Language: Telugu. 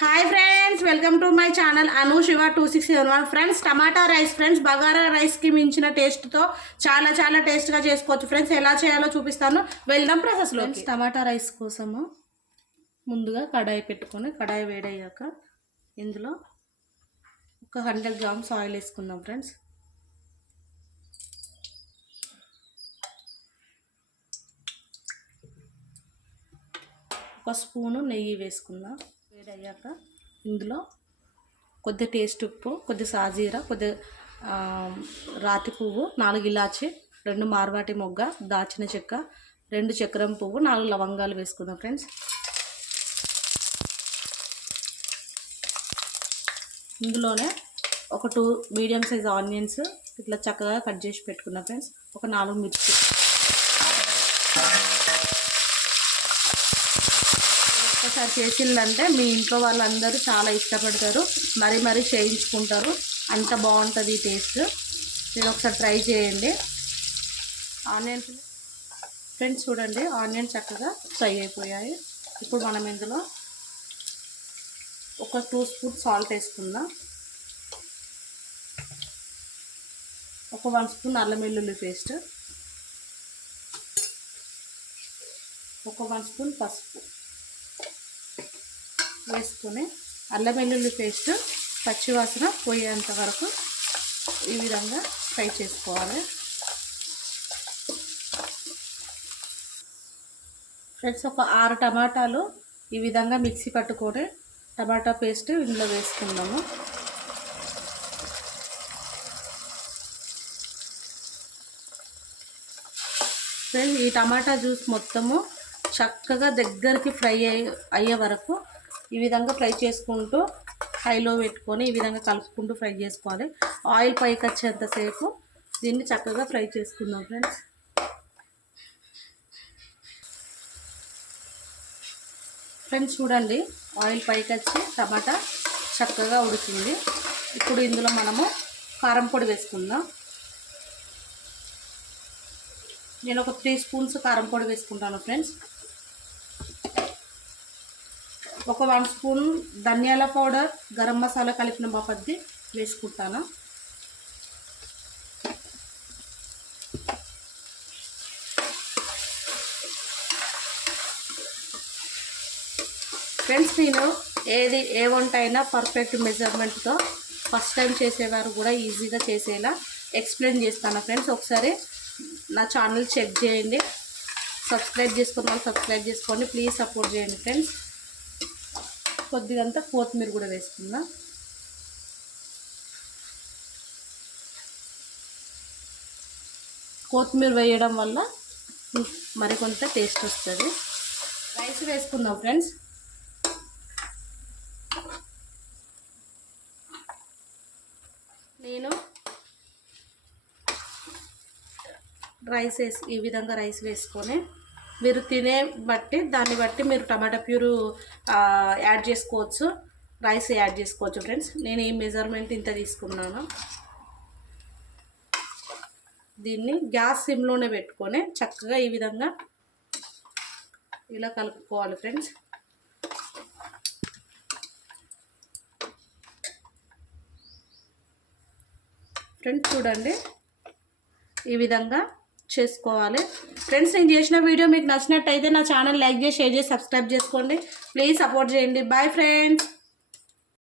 Hi friends welcome to my channel Anu Siva two six seven one friends tomato rice friends bagara రైస్కి మించిన టేస్ట్తో చాలా చాలా టేస్ట్గా చేసుకోవచ్చు. ఫ్రెండ్స్ ఎలా చేయాలో చూపిస్తాను. వెళ్దాం ప్రాసెస్లో టమాటా రైస్ కోసము ముందుగా కడాయి పెట్టుకొని కడాయి వేడయ్యాక ఇందులో ఒక హండ్రెడ్ గ్రామ్స్ ఆయిల్ వేసుకుందాం ఫ్రెండ్స్ ఒక స్పూను నెయ్యి వేసుకుందాం. వేడయ్యాక ఇందులో కొద్ది టేస్ట్ ఉప్పు కొద్ది సాజీర కొద్ది రాతి పువ్వు నాలుగు ఇలాచి రెండు మార్వాటి మొగ్గ దాచిన చెక్క రెండు చక్రం పువ్వు నాలుగు లవంగాలు వేసుకుందాం ఫ్రెండ్స్. ఇందులోనే ఒక టూ మీడియం సైజ్ ఆనియన్స్ ఇట్లా చక్కగా కట్ చేసి పెట్టుకున్నా ఫ్రెండ్స్. ఒక నాలుగు మిర్చి ఒకసారి చేసిందంటే మీ ఇంట్లో వాళ్ళందరూ చాలా ఇష్టపడతారు. మరీ మరీ చేయించుకుంటారు. అంత బాగుంటుంది ఈ టేస్ట్. మీరు ఒకసారి ట్రై చేయండి. ఆనియన్ ఫ్రెండ్స్ చూడండి ఆనియన్ చక్కగా ఫ్రై అయిపోయాయి. ఇప్పుడు మనం ఇందులో ఒక టూ స్పూన్ సాల్ట్ వేసుకుందాం. ఒక వన్ స్పూన్ అల్లం వెల్లుల్లి పేస్ట్. ఒక వన్ స్పూన్ పసుపు. వేసుకొని అల్లం వెల్లుల్లి పేస్ట్ పచ్చివాసన పోయేంత వరకు ఈ విధంగా ఫ్రై చేసుకోవాలి. ఫ్రెండ్స్ ఒక ఆరు టమాటాలు ఈ విధంగా మిక్సీ పట్టుకొని టమాటా పేస్ట్ ఇందులో వేసుకుందాము. ఫ్రెండ్స్ ఈ టమాటా జ్యూస్ మొత్తము చక్కగా దగ్గరికి ఫ్రై అయ్యే అయ్యే వరకు ఈ విధంగా ఫ్రై చేసుకుంటూ హైలో పెట్టుకొని ఈ విధంగా కలుపుకుంటూ ఫ్రై చేసుకోవాలి. ఆయిల్ పైకి వచ్చేంతసేపు దీన్ని చక్కగా ఫ్రై చేసుకుందాం ఫ్రెండ్స్. ఫ్రెండ్స్ చూడండి ఆయిల్ పైకి వచ్చి టమాటా చక్కగా ఉడికింది. ఇప్పుడు ఇందులో మనము కారం పొడి వేసుకుందాం. నేను ఒక త్రీ స్పూన్స్ కారం పొడి వేసుకుంటాను ఫ్రెండ్స్. ఒక వన్ స్పూన్ ధనియాల పౌడర్ గరం మసాలా కలిపిన బాపద్ది వేసుకుంటాను. ఫ్రెండ్స్ నేను ఏది ఏ వంట అయినా పర్ఫెక్ట్ మెజర్మెంట్తో ఫస్ట్ టైం చేసేవారు కూడా ఈజీగా చేసేలా ఎక్స్ప్లెయిన్ చేస్తాను ఫ్రెండ్స్. ఒకసారి నా ఛానల్ చెక్ చేయండి. సబ్స్క్రైబ్ చేసుకున్న వాళ్ళు సబ్స్క్రైబ్ చేసుకోండి. ప్లీజ్ సపోర్ట్ చేయండి ఫ్రెండ్స్. కొద్దిగంతా కొత్తిమీర కూడా వేసుకుందాం. కొత్తిమీర వేయడం వల్ల మరికొంత టేస్ట్ వస్తుంది. రైస్ వేసుకుందాం ఫ్రెండ్స్. నేను రైస్ వేసి ఈ విధంగా రైస్ వేసుకొని మీరు తినే బట్టి దాన్ని బట్టి మీరు టమాటా ప్యూరు యాడ్ చేసుకోవచ్చు. రైస్ యాడ్ చేసుకోవచ్చు ఫ్రెండ్స్. నేను ఈ మెజర్మెంట్ ఇంత తీసుకున్నాను. దీన్ని గ్యాస్ సిమ్లోనే పెట్టుకొని చక్కగా ఈ విధంగా ఇలా కలుపుకోవాలి ఫ్రెండ్స్. ఫ్రెండ్స్ చూడండి. ఈ విధంగా చేసుకోవాలి. ఫ్రెండ్స్ నేను చేసిన వీడియో మీకు నచ్చినట్టయితే నా ఛానల్ లైక్ చేసి షేర్ చేసి సబ్స్క్రైబ్ చేసుకోండి. ప్లీజ్ సపోర్ట్ చేయండి. Bye friends